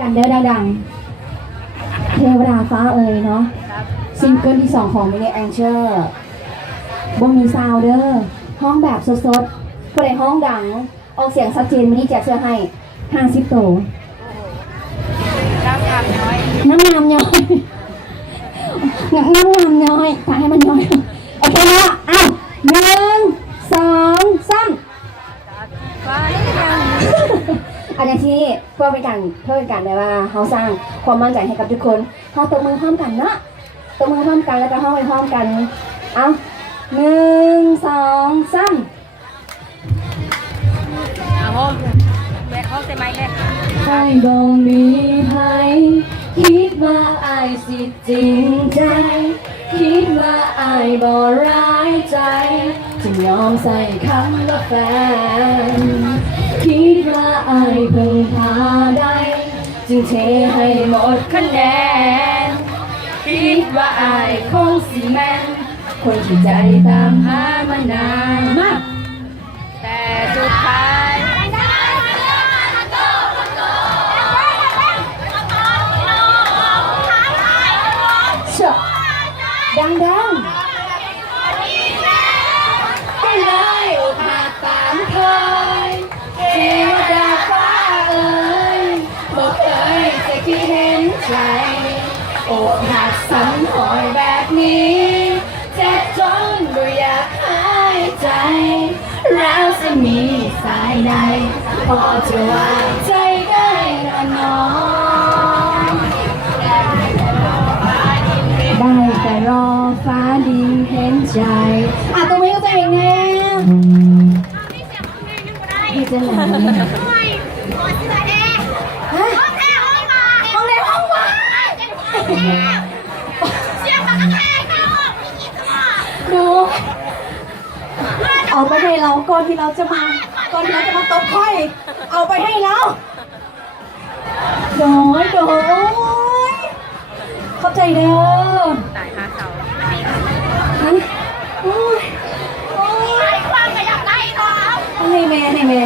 กันเด้อดังๆเทวดาฟ้าเอ่ยเนาะซิงเกิลที่2ของมินิแองเจิลบ่มีซาวเด้อห้องแบบสดๆผู้ใดห้องดังออกเสียงชัดเจนมินิแจกเสื้อให้50 ตัวน้ำน้ำย้อยน้ำน้ำย้อยถ่ายให้มันย้อยโอเคนะอ้าว1 2 3อันนี้ที่เพื่อเป็นการแบบว่าเขาสร้างความมั่นใจให้กับทุกคนเขาตบมือพร้อมกันเนาะตบมือพร้อมกันแล้วก็ห้องไปพร้อมกันเอา1 2 3เอาห้องแบกห้องใส่ไม้แม่ให้บ่มีใครคิดว่าอายสิจริงใจคิดว่าอายบ่ร้ายใจจึงยอมใส่คำว่าแฟนคิดว่าอายเพิ่งพาได้จึงเทให้หมดคะแนนคิดว่าอายคงสิแม่นคนที่ใจตามหามานานมากแต่สุดท้ายเชื่อดังให้ได้อกหักตามเคยเทวดาฟ้าเอ่ยบอกเคยจะคิดเห็นใจอกหักซ้ำหอยแบบนี้เจ็บจนบ่อยากหายใจแล้วจะมีสายใดพอจะวางใจได้ละน้องได้แต่รอฟ้าดินเห็นใจตัวนี้ก็จะเองไงพี่จะไหนฮะห้องในห้องวะดูเอาไปให้เราก่อนที่เราจะมาตบค่อยเอาไปให้เราโดยเข้าใจเด้อตายหาเขาฮะโอ้ยให้แม่